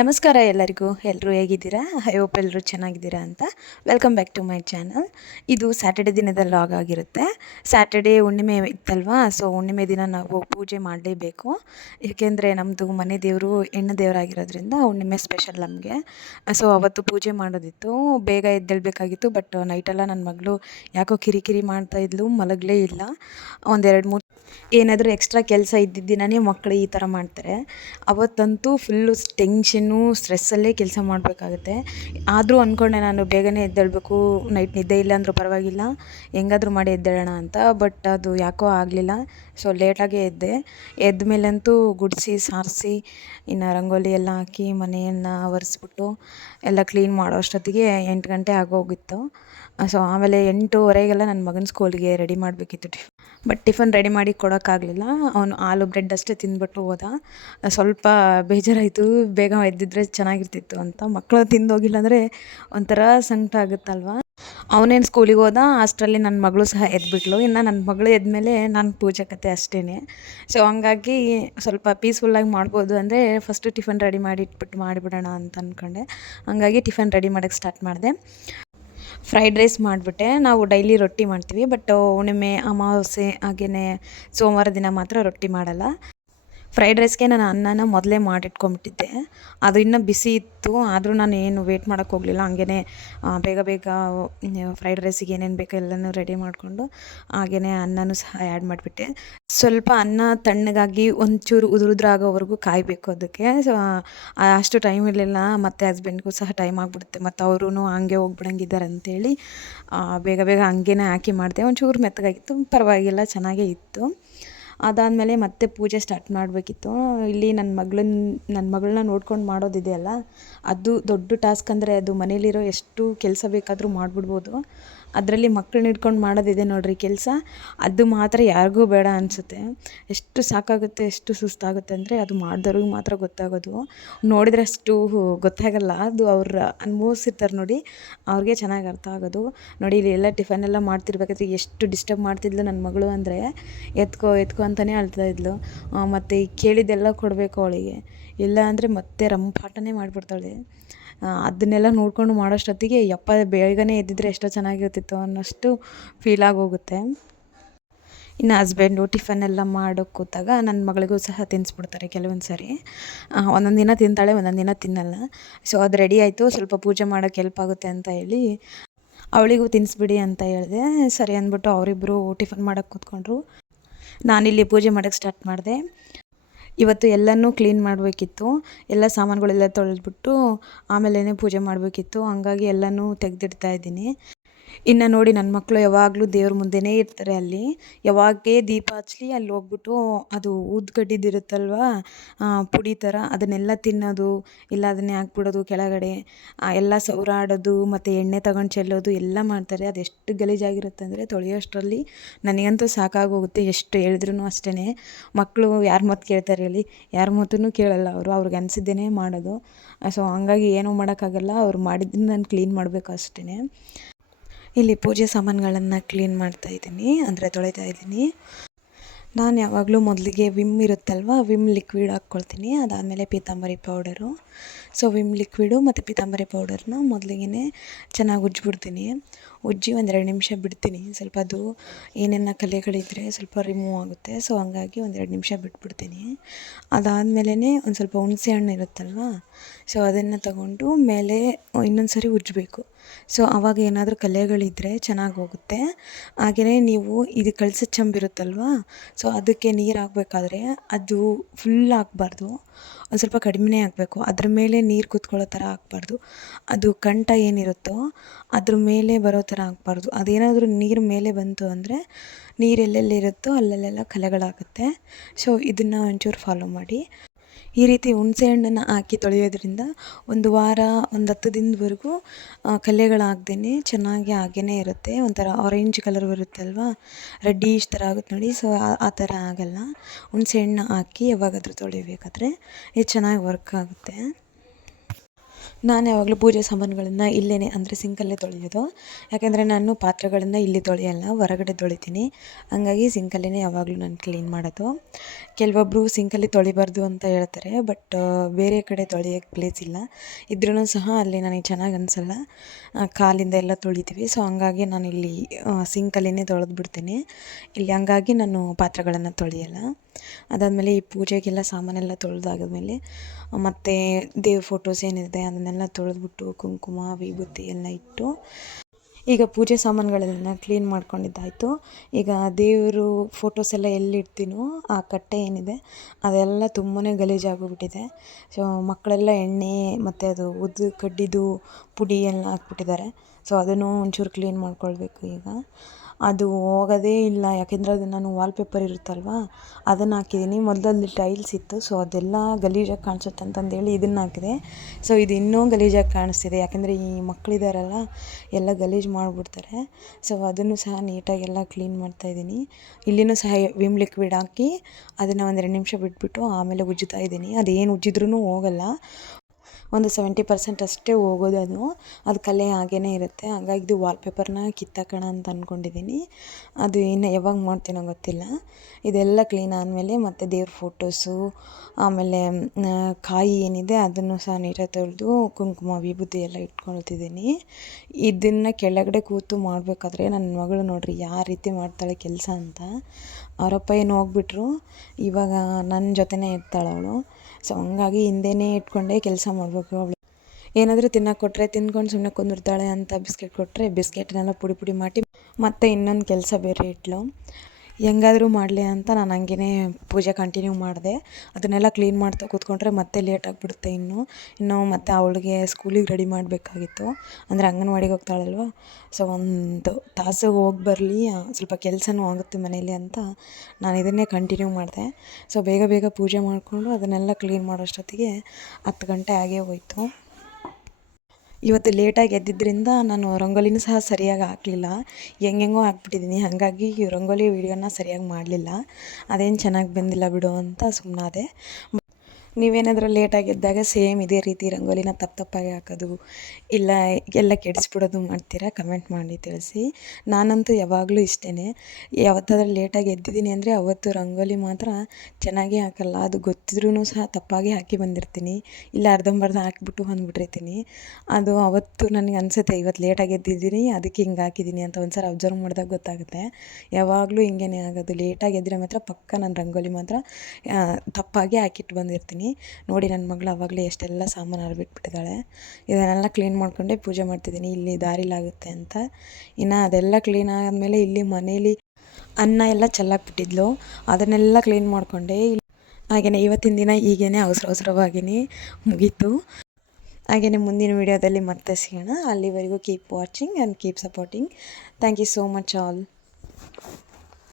ನಮಸ್ಕಾರ ಎಲ್ಲರಿಗೂ. ಎಲ್ಲರೂ ಹೇಗಿದ್ದೀರಾ? ಐ ಹೋಪ್ ಎಲ್ಲರೂ ಚೆನ್ನಾಗಿದ್ದೀರಾ ಅಂತ. Welcome back to my channel. ಇದು ಸ್ಯಾಟರ್ಡೆ ದಿನದ ಲಾಗ್ ಆಗಿರುತ್ತೆ. ಸ್ಯಾಟರ್ಡೆ ಹುಣ್ಣಿಮೆ ಇತ್ತಲ್ವಾ, ಸೊ ಹುಣ್ಣಿಮೆ ದಿನ ನಾವು ಪೂಜೆ ಮಾಡಲೇಬೇಕು. ಏಕೆಂದರೆ ನಮ್ಮದು ಮನೆ ದೇವರು ಹೆಣ್ಣು ದೇವರಾಗಿರೋದ್ರಿಂದ ಹುಣ್ಣಿಮೆ ಸ್ಪೆಷಲ್ ನಮಗೆ. ಸೊ ಅವತ್ತು ಪೂಜೆ ಮಾಡೋದಿತ್ತು, ಬೇಗ ಎದ್ದೇಳಬೇಕಾಗಿತ್ತು. ಬಟ್ ನೈಟೆಲ್ಲ ನನ್ನ ಮಗಳು ಯಾಕೋ ಕಿರಿಕಿರಿ ಮಾಡ್ತಾಯಿದ್ಲು, ಮಲಗಲೇ ಇಲ್ಲ. ಒಂದೆರಡು ಮೂರು ಏನಾದರೂ ಎಕ್ಸ್ಟ್ರಾ ಕೆಲಸ ಇದ್ದಿದ್ದ ದಿನವೇ ಮಕ್ಕಳು ಈ ಥರ ಮಾಡ್ತಾರೆ. ಅವತ್ತಂತೂ ಫುಲ್ಲು ಟೆನ್ಷನ್ನು, ಸ್ಟ್ರೆಸ್ಸಲ್ಲೇ ಕೆಲಸ ಮಾಡಬೇಕಾಗುತ್ತೆ. ಆದರೂ ಅಂದ್ಕೊಂಡೆ ನಾನು ಬೇಗನೆ ಎದ್ದೇಳಬೇಕು, ನೈಟ್ ನಿದ್ದೆ ಇಲ್ಲ ಅಂದರೂ ಪರವಾಗಿಲ್ಲ, ಹೆಂಗಾದ್ರೂ ಮಾಡಿ ಎದ್ದೇಳೋಣ ಅಂತ. ಬಟ್ ಅದು ಯಾಕೋ ಆಗಲಿಲ್ಲ. ಸೊ ಲೇಟಾಗೇ ಎದ್ದೆ. ಎದ್ದ ಮೇಲಂತೂ ಗುಡಿಸಿ ಸಾರಿಸಿ ಇನ್ನು ರಂಗೋಲಿ ಎಲ್ಲ ಹಾಕಿ ಮನೆಯನ್ನು ಒರೆಸ್ಬಿಟ್ಟು ಎಲ್ಲ ಕ್ಲೀನ್ ಮಾಡೋ ಅಷ್ಟೊತ್ತಿಗೆ 8 ಗಂಟೆ ಆಗೋಗಿತ್ತು. ಸೊ ಆಮೇಲೆ 8:30ಗೆಲ್ಲ ನನ್ನ ಮಗನ ಸ್ಕೂಲಿಗೆ ರೆಡಿ ಮಾಡಬೇಕಿತ್ತು. ಬಟ್ ಟಿಫನ್ ರೆಡಿ ಮಾಡಿ ಕೊಡೋಕ್ಕಾಗಲಿಲ್ಲ. ಅವನು ಹಾಲು ಬ್ರೆಡ್ ಅಷ್ಟೇ ತಿಂದ್ಬಿಟ್ಟು ಹೋದ. ಸ್ವಲ್ಪ ಬೇಜಾರಾಯಿತು, ಬೇಗ ಎದ್ದಿದ್ರೆ ಚೆನ್ನಾಗಿರ್ತಿತ್ತು ಅಂತ. ಮಕ್ಕಳು ತಿಂದೋಗಿಲ್ಲ ಅಂದರೆ ಒಂಥರ ಸಂಕಟ ಆಗುತ್ತಲ್ವ. ಅವನೇನು ಸ್ಕೂಲಿಗೆ ಹೋದ, ಅಷ್ಟರಲ್ಲಿ ನನ್ನ ಮಗಳು ಸಹ ಎದ್ಬಿಟ್ಲು. ಇನ್ನು ನನ್ನ ಮಗಳು ಎದ್ಮೇಲೆ ನಾನು ಪೂಜೆ ಕತೆ ಅಷ್ಟೇ. ಸೊ ಹಂಗಾಗಿ ಸ್ವಲ್ಪ ಪೀಸ್ಫುಲ್ಲಾಗಿ ಮಾಡ್ಬೋದು ಅಂದರೆ ಫಸ್ಟು ಟಿಫನ್ ರೆಡಿ ಮಾಡಿ ಇಟ್ಬಿಟ್ಟು ಮಾಡಿಬಿಡೋಣ ಅಂತ ಅಂದ್ಕೊಂಡೆ. ಹಂಗಾಗಿ ಟಿಫನ್ ರೆಡಿ ಮಾಡೋಕ್ಕೆ ಸ್ಟಾರ್ಟ್ ಮಾಡಿದೆ. ಫ್ರೈಡ್ ರೈಸ್ ಮಾಡಿಬಿಟ್ಟೆ. ನಾವು ಡೈಲಿ ರೊಟ್ಟಿ ಮಾಡ್ತೀವಿ, ಬಟ್ ಹುಣ್ಣಿಮೆ, ಅಮಾವಾಸ್ಯೆ ಹಾಗೆಯೇ ಸೋಮವಾರ ದಿನ ಮಾತ್ರ ರೊಟ್ಟಿ ಮಾಡಲ್ಲ. ಫ್ರೈಡ್ ರೈಸ್ಗೆ ನಾನು ಅನ್ನನ ಮೊದಲೇ ಮಾಡಿಟ್ಕೊಂಬಿಟ್ಟಿದ್ದೆ. ಅದು ಇನ್ನೂ ಬಿಸಿ ಇತ್ತು, ಆದರೂ ನಾನು ಏನು ವೇಟ್ ಮಾಡೋಕ್ಕೆ ಹೋಗಲಿಲ್ಲ. ಹಂಗೇ ಬೇಗ ಬೇಗ ಫ್ರೈಡ್ ರೈಸಿಗೆ ಏನೇನು ಬೇಕೋ ಎಲ್ಲನೂ ರೆಡಿ ಮಾಡಿಕೊಂಡು ಹಾಗೆಯೇ ಅನ್ನನೂ ಸಹ ಆ್ಯಡ್ ಮಾಡಿಬಿಟ್ಟೆ. ಸ್ವಲ್ಪ ಅನ್ನ ತಣ್ಣಗಾಗಿ ಒಂಚೂರು ಉದುರುದ್ರಾಗೋವರೆಗೂ ಕಾಯಬೇಕು ಅದಕ್ಕೆ. ಸೊ ಅಷ್ಟು ಟೈಮ್ ಇರಲಿಲ್ಲ. ಮತ್ತು ಹಸ್ಬೆಂಡ್ಗೂ ಸಹ ಟೈಮ್ ಆಗಿಬಿಡುತ್ತೆ, ಮತ್ತು ಅವರೂ ಹಂಗೆ ಹೋಗ್ಬಿಡಂಗಿದ್ದಾರೆ ಅಂತೇಳಿ ಬೇಗ ಬೇಗ ಹಂಗೇ ಹಾಕಿ ಮಾಡಿದೆ. ಒಂಚೂರು ಮೆತ್ತಗಾಗಿತ್ತು, ಪರವಾಗಿಲ್ಲ, ಚೆನ್ನಾಗೇ ಇತ್ತು. ಅದಾದಮೇಲೆ ಮತ್ತೆ ಪೂಜೆ ಸ್ಟಾರ್ಟ್ ಮಾಡಬೇಕಿತ್ತು. ಇಲ್ಲಿ ನನ್ನ ಮಗಳನ್ನ ನೋಡ್ಕೊಂಡು ಮಾಡೋದಿದೆಯಲ್ಲ, ಅದು ದೊಡ್ಡ ಟಾಸ್ಕ್. ಅಂದರೆ ಅದು ಮನೇಲಿರೋ ಎಷ್ಟು ಕೆಲಸ ಬೇಕಾದರೂ ಮಾಡಿಬಿಡ್ಬೋದು. ಅದರಲ್ಲಿ ಮಕ್ಕಳನ್ನ ಹಿಡ್ಕೊಂಡು ಮಾಡೋದಿದೆ ನೋಡಿರಿ ಕೆಲಸ, ಅದು ಮಾತ್ರ ಯಾರಿಗೂ ಬೇಡ ಅನಿಸುತ್ತೆ. ಎಷ್ಟು ಸಾಕಾಗುತ್ತೆ, ಎಷ್ಟು ಸುಸ್ತಾಗುತ್ತೆ ಅಂದರೆ ಅದು ಮಾಡಿದವ್ರಿಗೆ ಮಾತ್ರ ಗೊತ್ತಾಗೋದು. ನೋಡಿದರೆ ಅಷ್ಟು ಗೊತ್ತಾಗಲ್ಲ, ಅದು ಅವ್ರು ಅನುಭವಿಸಿರ್ತಾರೆ ನೋಡಿ, ಅವ್ರಿಗೆ ಚೆನ್ನಾಗಿ ಅರ್ಥ ಆಗೋದು. ನೋಡಿ ಇಲ್ಲಿ ಎಲ್ಲ ಟಿಫನ್ ಎಲ್ಲ ಮಾಡ್ತಿರ್ಬೇಕಾದ್ರೆ ಎಷ್ಟು ಡಿಸ್ಟರ್ಬ್ ಮಾಡ್ತಿದ್ಲು ನನ್ನ ಮಗಳು ಅಂದರೆ, ಎತ್ಕೋ ಎತ್ಕೋ ಅಂತಲೇ ಅಳ್ತಾಯಿದ್ಲು. ಮತ್ತು ಕೇಳಿದ್ದೆಲ್ಲ ಕೊಡಬೇಕು ಅವಳಿಗೆ, ಇಲ್ಲ ಅಂದರೆ ಮತ್ತೆ ರಂಪಾಟನೇ ಮಾಡಿಬಿಡ್ತಾಳೆ. ಅದನ್ನೆಲ್ಲ ನೋಡ್ಕೊಂಡು ಮಾಡೋಷ್ಟೊತ್ತಿಗೆ ಯಪ್ಪ ಬೇಗನೆ ಎದ್ದಿದ್ರೆ ಎಷ್ಟೋ ಚೆನ್ನಾಗಿರ್ತಿತ್ತು ಅನ್ನೋಷ್ಟು ಫೀಲಾಗೋಗುತ್ತೆ. ಇನ್ನು ಹಸ್ಬೆಂಡು ಟಿಫನ್ ಎಲ್ಲ ಮಾಡೋಕ್ಕೆ ಕೂತಾಗ ನನ್ನ ಮಗಳಿಗೂ ಸಹ ತಿನ್ನಿಸ್ಬಿಡ್ತಾರೆ ಕೆಲವೊಂದು ಸಾರಿ. ಒಂದೊಂದು ದಿನ ತಿಂತಾಳೆ, ಒಂದೊಂದು ದಿನ ತಿನ್ನಲ್ಲ. ಸೊ ಅದು ರೆಡಿ ಆಯಿತು, ಸ್ವಲ್ಪ ಪೂಜೆ ಮಾಡೋಕ್ಕೆ ಹೆಲ್ಪ್ ಆಗುತ್ತೆ ಅಂತ ಹೇಳಿ ಅವಳಿಗೂ ತಿನ್ನಿಸ್ಬಿಡಿ ಅಂತ ಹೇಳಿದೆ. ಸರಿ ಅಂದ್ಬಿಟ್ಟು ಅವರಿಬ್ಬರು ಟಿಫನ್ ಮಾಡೋಕ್ಕೆ ಕೂತ್ಕೊಂಡ್ರು. ನಾನಿಲ್ಲಿ ಪೂಜೆ ಮಾಡೋಕ್ಕೆ ಸ್ಟಾರ್ಟ್ ಮಾಡಿದೆ. ಇವತ್ತು ಎಲ್ಲನೂ ಕ್ಲೀನ್ ಮಾಡಬೇಕಿತ್ತು, ಎಲ್ಲ ಸಾಮಾನುಗಳೆಲ್ಲ ತೊಳೆದ್ಬಿಟ್ಟು ಆಮೇಲೆ ಪೂಜೆ ಮಾಡಬೇಕಿತ್ತು. ಹಂಗಾಗಿ ಎಲ್ಲನೂ ತೆಗೆದಿಡ್ತಾ ಇದ್ದೀನಿ. ಇನ್ನು ನೋಡಿ ನನ್ನ ಮಕ್ಕಳು ಯಾವಾಗಲೂ ದೇವ್ರ ಮುಂದೆನೇ ಇರ್ತಾರೆ. ಅಲ್ಲಿ ಯಾವಾಗೇ ದೀಪ ಹಚ್ಚಲಿ ಅಲ್ಲಿ ಹೋಗ್ಬಿಟ್ಟು ಅದು ಊದ್ಗಡ್ಡಿದಿರುತ್ತಲ್ವ, ಪುಡಿ ಥರ, ಅದನ್ನೆಲ್ಲ ತಿನ್ನೋದು, ಇಲ್ಲ ಅದನ್ನೇ ಹಾಕ್ಬಿಡೋದು ಕೆಳಗಡೆ, ಎಲ್ಲ ಸವರಾಡೋದು, ಮತ್ತು ಎಣ್ಣೆ ತಗೊಂಡು ಚೆಲ್ಲೋದು ಎಲ್ಲ ಮಾಡ್ತಾರೆ. ಅದೆಷ್ಟು ಗಲೀಜಾಗಿರುತ್ತೆ ಅಂದರೆ ತೊಳೆಯೋಷ್ಟರಲ್ಲಿ ನನಗಂತೂ ಸಾಕಾಗೋಗುತ್ತೆ. ಎಷ್ಟು ಹೇಳಿದ್ರೂ ಅಷ್ಟೇ. ಮಕ್ಕಳು ಯಾರ ಮಾತು ಕೇಳ್ತಾರೆ ಹೇಳಿ? ಯಾರ ಮಾತನ್ನು ಕೇಳಲ್ಲ ಅವರು, ಅವ್ರಿಗೆ ಅನಿಸಿದ್ದೇನೆ ಮಾಡೋದು. ಸೊ ಹಂಗಾಗಿ ಏನೂ ಮಾಡೋಕ್ಕಾಗಲ್ಲ, ಅವ್ರು ಮಾಡಿದ್ದನ್ನು ನಾನು ಕ್ಲೀನ್ ಮಾಡಬೇಕು ಅಷ್ಟೇ. ಇಲ್ಲಿ ಪೂಜೆ ಸಾಮಾನುಗಳನ್ನು ಕ್ಲೀನ್ ಮಾಡ್ತಾಯಿದ್ದೀನಿ, ಅಂದರೆ ತೊಳಿತಾ ಇದ್ದೀನಿ. ನಾನು ಯಾವಾಗಲೂ ಮೊದಲಿಗೆ ವಿಮ್ ಇರುತ್ತಲ್ವ, ವಿಮ್ ಲಿಕ್ವಿಡ್ ಹಾಕ್ಕೊಳ್ತೀನಿ. ಅದಾದಮೇಲೆ Pitambari powder. So Vim liquid ಮತ್ತು ಪೀತಾಂಬರಿ ಪೌಡರ್ನ ಮೊದಲಿಗೆ ಚೆನ್ನಾಗಿ ಉಜ್ಜಿಬಿಡ್ತೀನಿ. ಉಜ್ಜಿ 1-2 ನಿಮಿಷ ಬಿಡ್ತೀನಿ. ಸ್ವಲ್ಪ ಅದು ಏನೇನು ಕಲೆಗಳಿದ್ದರೆ ಸ್ವಲ್ಪ ರಿಮೂವ್ ಆಗುತ್ತೆ. ಸೊ ಹಂಗಾಗಿ 1-2 ನಿಮಿಷ ಬಿಟ್ಬಿಡ್ತೀನಿ. ಅದಾದಮೇಲೆ ಒಂದು ಸ್ವಲ್ಪ ಹುಣಸೆ ಹಣ್ಣು ಇರುತ್ತಲ್ವ, ಸೊ ಅದನ್ನು ತಗೊಂಡು ಮೇಲೆ ಇನ್ನೊಂದು ಸರಿ ಉಜ್ಜಬೇಕು. ಸೊ ಆವಾಗ ಏನಾದರೂ ಕಲೆಗಳಿದ್ದರೆ ಚೆನ್ನಾಗಿ ಹೋಗುತ್ತೆ. ಹಾಗೆಯೇ ನೀವು ಇದು ಕಳಸದ ಚಂಬಿರುತ್ತಲ್ವ, ಸೊ ಅದಕ್ಕೆ ನೀರು ಹಾಕಬೇಕಾದ್ರೆ ಅದು ಫುಲ್ ಹಾಕ್ಬಾರ್ದು, ಒಂದು ಸ್ವಲ್ಪ ಕಡಿಮೆನೇ ಹಾಕಬೇಕು. ಅದ್ರ ಮೇಲೆ ನೀರು ಕೂತ್ಕೊಳ್ಳೋ ಥರ ಹಾಕ್ಬಾರ್ದು. ಅದು ಕಂಠ ಏನಿರುತ್ತೋ ಅದ್ರ ಮೇಲೆ ಬರೋ ಥರ ಹಾಕ್ಬಾರ್ದು. ಅದೇನಾದರೂ ನೀರು ಮೇಲೆ ಬಂತು ಅಂದರೆ ನೀರು ಎಲ್ಲೆಲ್ಲಿರುತ್ತೋ ಅಲ್ಲೆಲ್ಲ ಕಲೆಗಳಾಗುತ್ತೆ. ಸೊ ಇದನ್ನು ಒಂಚೂರು ಫಾಲೋ ಮಾಡಿ. ಈ ರೀತಿ ಹುಣಸೆ ಹಣ್ಣನ್ನು ಹಾಕಿ ತೊಳೆಯೋದ್ರಿಂದ ಒಂದು ವಾರ, ಒಂದು 10 ದಿನದವರೆಗೂ ಕಲೆಗಳಾಗ್ದೇ ಚೆನ್ನಾಗಿ ಹಾಗೇ ಇರುತ್ತೆ. ಒಂಥರ ಆರೆಂಜ್ ಕಲರ್ ಬರುತ್ತಲ್ವ, ರೆಡ್ಡಿಶ್ ಥರ ಆಗುತ್ತೆ ನೋಡಿ. ಸೊ ಆ ಥರ ಆಗೋಲ್ಲ. ಹುಣಸೆ ಹಣ್ಣು ಹಾಕಿ ಯಾವಾಗಾದರೂ ತೊಳಿಬೇಕಾದ್ರೆ ಇದು ಚೆನ್ನಾಗಿ ವರ್ಕ್ ಆಗುತ್ತೆ. ನಾನು ಯಾವಾಗಲೂ ಪೂಜೆ ಸಾಮಾನುಗಳನ್ನು ಇಲ್ಲೇ ಅಂದರೆ ಸಿಂಕಲ್ಲೇ ತೊಳೆಯೋದು. ಯಾಕೆಂದರೆ ನಾನು ಪಾತ್ರೆಗಳನ್ನು ಇಲ್ಲಿ ತೊಳೆಯಲ್ಲ, ಹೊರಗಡೆ ತೊಳಿತೀನಿ. ಹಂಗಾಗಿ ಸಿಂಕಲ್ಲೇ ಯಾವಾಗಲೂ ನಾನು ಕ್ಲೀನ್ ಮಾಡೋದು. ಕೆಲವೊಬ್ಬರು ಸಿಂಕಲ್ಲಿ ತೊಳಿಬಾರ್ದು ಅಂತ ಹೇಳ್ತಾರೆ, ಬಟ್ ಬೇರೆ ಕಡೆ ತೊಳೆಯೋಕ್ಕೆ ಪ್ಲೇಸ್ ಇಲ್ಲ. ಇದ್ರೂ ಸಹ ಅಲ್ಲಿ ನನಗೆ ಚೆನ್ನಾಗಿ ಅನಿಸಲ್ಲ, ಕಾಲಿಂದ ಎಲ್ಲ ತೊಳಿತೀವಿ. ಸೊ ಹಂಗಾಗಿ ನಾನು ಇಲ್ಲಿ ಸಿಂಕಲ್ಲೇ ತೊಳೆದು ಬಿಡ್ತೀನಿ. ಇಲ್ಲಿ ಹಂಗಾಗಿ ನಾನು ಪಾತ್ರೆಗಳನ್ನು ತೊಳೆಯಲ್ಲ. ಅದಾದಮೇಲೆ ಈ ಪೂಜೆಗೆಲ್ಲ ಸಾಮಾನೆಲ್ಲ ತೊಳೆದಾದ್ಮೇಲೆ ಮತ್ತು ದೇವ್ರ ಫೋಟೋಸ್ ಏನಿದೆ ಅದನ್ನೆಲ್ಲ ತೊಳೆದ್ಬಿಟ್ಟು ಕುಂಕುಮ ವಿಭೂತಿ ಎಲ್ಲ ಇಟ್ಟು ಈಗ ಪೂಜೆ ಸಾಮಾನುಗಳೆಲ್ಲ ಕ್ಲೀನ್ ಮಾಡ್ಕೊಂಡಿದ್ದಾಯಿತು. ಈಗ ದೇವರು ಫೋಟೋಸ್ ಎಲ್ಲ ಎಲ್ಲಿಡ್ತೀನೋ ಆ ಕಟ್ಟೆ ಏನಿದೆ ಅದೆಲ್ಲ ತುಂಬಾ ಗಲೀಜಾಗೋಗ್ಬಿಟ್ಟಿದೆ. ಸೊ ಮಕ್ಕಳೆಲ್ಲ ಎಣ್ಣೆ ಮತ್ತು ಅದು ಉದ್ದು ಕಡ್ಡಿದು ಪುಡಿ ಎಲ್ಲ ಹಾಕ್ಬಿಟ್ಟಿದ್ದಾರೆ. ಸೊ ಅದನ್ನು ಒಂಚೂರು ಕ್ಲೀನ್ ಮಾಡ್ಕೊಳ್ಬೇಕು. ಈಗ ಅದು ಹೋಗೋದೇ ಇಲ್ಲ, ಯಾಕೆಂದರೆ ಅದು ನಾನು ವಾಲ್ಪೇಪರ್ ಇರುತ್ತಲ್ವ ಅದನ್ನು ಹಾಕಿದ್ದೀನಿ. ಮೊದಲಲ್ಲಿ ಟೈಲ್ಸ್ ಇತ್ತು, ಸೊ ಅದೆಲ್ಲ ಗಲೀಜಾಗಿ ಕಾಣಿಸುತ್ತೆ ಅಂತಂದೇಳಿ ಇದನ್ನು ಹಾಕಿದೆ. ಸೊ ಇದು ಇನ್ನೂ ಗಲೀಜಾಗಿ ಕಾಣಿಸ್ತಿದೆ, ಯಾಕೆಂದರೆ ಈ ಮಕ್ಕಳಿದಾರಲ್ಲ ಎಲ್ಲ ಗಲೀಜು ಮಾಡಿಬಿಡ್ತಾರೆ. ಸೊ ಅದನ್ನು ಸಹ ನೀಟಾಗೆಲ್ಲ ಕ್ಲೀನ್ ಮಾಡ್ತಾಯಿದ್ದೀನಿ. ಇಲ್ಲಿನೂ ಸಹ ವಿಮ್ ಲಿಕ್ವಿಡ್ ಹಾಕಿ ಅದನ್ನು ಒಂದು 2 ನಿಮಿಷ ಬಿಟ್ಬಿಟ್ಟು ಆಮೇಲೆ ಉಜ್ಜುತ್ತಾ ಇದ್ದೀನಿ. ಅದೇನು ಉಜ್ಜಿದ್ರೂ ಹೋಗಲ್ಲ, ಒಂದು 70% ಅಷ್ಟೇ ಹೋಗೋದು. ಅದು ಕಲೆ ಹಾಗೇ ಇರುತ್ತೆ. ಹಾಗಾಗಿ ಇದು ವಾಲ್ಪೇಪರ್ನ ಕಿತ್ತಾಕೋಣ ಅಂತ ಅಂದ್ಕೊಂಡಿದ್ದೀನಿ. ಅದು ಇನ್ನು ಯಾವಾಗ ಮಾಡ್ತೀನೋ ಗೊತ್ತಿಲ್ಲ. ಇದೆಲ್ಲ ಕ್ಲೀನ್ ಆದಮೇಲೆ ಮತ್ತು ದೇವ್ರ ಫೋಟೋಸು ಆಮೇಲೆ ಕಾಯಿ ಏನಿದೆ ಅದನ್ನು ಸಹ ನೀಟಾಗಿ ತೊಳೆದು ಕುಂಕುಮ ವಿಭೂತಿ ಎಲ್ಲ ಇಟ್ಕೊಳ್ತಿದ್ದೀನಿ. ಇದನ್ನು ಕೆಳಗಡೆ ಕೂತು ಮಾಡಬೇಕಾದ್ರೆ ನನ್ನ ಮಗಳು ನೋಡಿರಿ ಯಾವ ರೀತಿ ಮಾಡ್ತಾಳೆ ಕೆಲಸ ಅಂತ. ಅವರಪ್ಪ ಏನು ಹೋಗ್ಬಿಟ್ರು, ಇವಾಗ ನನ್ನ ಜೊತೆನೇ ಇರ್ತಾಳೆ ಅವಳು. ಸೊ ಹಂಗಾಗಿ ಹಿಂದೆನೇ ಇಟ್ಕೊಂಡೇ ಕೆಲಸ ಮಾಡಬೇಕು. ಅವಳು ಏನಾದರೂ ತಿನ್ನೋಕೆ ಕೊಟ್ಟರೆ ತಿಂದ್ಕೊಂಡು ಸುಮ್ಮನೆ ಕುಂದಿರ್ತಾಳೆ ಅಂತ ಬಿಸ್ಕೆಟ್ ಕೊಟ್ಟರೆ ಬಿಸ್ಕೆಟ್ನೆಲ್ಲ ಪುಡಿ ಪುಡಿ ಮಾಡಿ ಮತ್ತು ಇನ್ನೊಂದು ಕೆಲಸ ಬೇರೆ ಇಟ್ಲು. ಹೆಂಗಾದರೂ ಮಾಡಲಿ ಅಂತ ನಾನು ಹಂಗೇ ಪೂಜೆ ಕಂಟಿನ್ಯೂ ಮಾಡಿದೆ. ಅದನ್ನೆಲ್ಲ ಕ್ಲೀನ್ ಮಾಡ್ತಾ ಕೂತ್ಕೊಂಡ್ರೆ ಮತ್ತೆ ಲೇಟ್ ಆಗಿಬಿಡುತ್ತೆ. ಇನ್ನು ಮತ್ತು ಅವಳಿಗೆ ಸ್ಕೂಲಿಗೆ ರೆಡಿ ಮಾಡಬೇಕಾಗಿತ್ತು, ಅಂದರೆ ಅಂಗನವಾಡಿಗೆ ಹೋಗ್ತಾಳಲ್ವ. ಸೊ 1 ತಾಸು ಹೋಗಿ ಬರಲಿ, ಸ್ವಲ್ಪ ಕೆಲಸನೂ ಆಗುತ್ತೆ ಮನೇಲಿ ಅಂತ ನಾನು ಇದನ್ನೇ ಕಂಟಿನ್ಯೂ ಮಾಡಿದೆ. ಸೊ ಬೇಗ ಬೇಗ ಪೂಜೆ ಮಾಡಿಕೊಂಡು ಅದನ್ನೆಲ್ಲ ಕ್ಲೀನ್ ಮಾಡೋಷ್ಟೊತ್ತಿಗೆ 10 ಗಂಟೆ ಆಗೇ ಹೋಯಿತು. ಇವತ್ತು ಲೇಟಾಗಿ ಎದ್ದಿದ್ದರಿಂದ ನಾನು ರಂಗೋಲಿನೂ ಸಹ ಸರಿಯಾಗಿ ಹಾಕಲಿಲ್ಲ, ಹೆಂಗೆಂಗೋ ಹಾಕ್ಬಿಟ್ಟಿದ್ದೀನಿ. ಹಾಗಾಗಿ ರಂಗೋಲಿ ವೀಡಿಯೋನ ಸರಿಯಾಗಿ ಮಾಡಲಿಲ್ಲ. ಅದೇನು ಚೆನ್ನಾಗಿ ಬಂದಿಲ್ಲ ಬಿಡು ಅಂತ ಸುಮ್ಮನಾದೆ. ನೀವೇನಾದರೂ ಲೇಟಾಗಿ ಎದ್ದಾಗ ಸೇಮ್ ಇದೇ ರೀತಿ ರಂಗೋಲಿನ ತಪ್ಪಾಗಿ ಹಾಕೋದು ಇಲ್ಲ ಎಲ್ಲ ಕೆಡಿಸ್ಬಿಡೋದು ಮಾಡ್ತೀರಾ? ಕಮೆಂಟ್ ಮಾಡಿ ತಿಳಿಸಿ. ನಾನಂತೂ ಯಾವಾಗಲೂ ಇಷ್ಟೇ, ಯಾವತ್ತಾದ್ರೂ ಲೇಟಾಗಿ ಎದ್ದಿದ್ದೀನಿ ಅಂದರೆ ಅವತ್ತು ರಂಗೋಲಿ ಮಾತ್ರ ಚೆನ್ನಾಗೇ ಹಾಕಲ್ಲ. ಅದು ಗೊತ್ತಿದ್ರೂ ಸಹ ತಪ್ಪಾಗಿ ಹಾಕಿ ಬಂದಿರ್ತೀನಿ, ಇಲ್ಲ ಅರ್ಧಂಬರ್ಧ ಹಾಕಿಬಿಟ್ಟು ಬಂದುಬಿಟ್ಟಿರ್ತೀನಿ. ಅದು ಅವತ್ತು ನನಗೆ ಅನಿಸುತ್ತೆ ಇವತ್ತು ಲೇಟಾಗಿ ಎದ್ದಿದ್ದೀನಿ ಅದಕ್ಕೆ ಹಿಂಗೆ ಹಾಕಿದ್ದೀನಿ ಅಂತ. ಒಂದು ಸಲ ಅಬ್ಸರ್ವ್ ಮಾಡಿದಾಗ ಗೊತ್ತಾಗುತ್ತೆ. ಯಾವಾಗಲೂ ಹಿಂಗೇ ಆಗೋದು, ಲೇಟಾಗಿ ಎದ್ದರೆ ಮಾತ್ರ ಪಕ್ಕ ನಾನು ರಂಗೋಲಿ ಮಾತ್ರ ತಪ್ಪಾಗಿ ಹಾಕಿಟ್ಟು ಬಂದಿರ್ತೀನಿ. ನೋಡಿ ನನ್ನ ಮಗಳು ಆವಾಗಲೇ ಎಷ್ಟೆಲ್ಲ ಸಾಮಾನು ಹರಬಿಟ್ಬಿಟ್ಟಿದ್ದಾಳೆ. ಇದನ್ನೆಲ್ಲ ಕ್ಲೀನ್ ಮಾಡ್ಕೊಂಡೆ ಪೂಜೆ ಮಾಡ್ತಿದ್ದೀನಿ, ಇಲ್ಲಿ ದಾರಿಲಾಗುತ್ತೆ ಅಂತ. ಇನ್ನು ಅದೆಲ್ಲ ಕ್ಲೀನ್ ಆದಮೇಲೆ ಇಲ್ಲಿ ಮನೇಲಿ ಅನ್ನ ಎಲ್ಲ ಚೆಲ್ಲಾಕ್ಬಿಟ್ಟಿದ್ಲು, ಅದನ್ನೆಲ್ಲ ಕ್ಲೀನ್ ಮಾಡಿಕೊಂಡೆ. ಹಾಗೆಯೇ ಇವತ್ತಿನ ದಿನ ಹೀಗೇ ಅವಸರವಾಗಿಯೇ ಮುಗೀತು. ಹಾಗೆಯೇ ಮುಂದಿನ ವಿಡಿಯೋದಲ್ಲಿ ಮತ್ತೆ ಸಿಗೋಣ. ಅಲ್ಲಿವರೆಗೂ keep watching and keep supporting. Thank you so much all.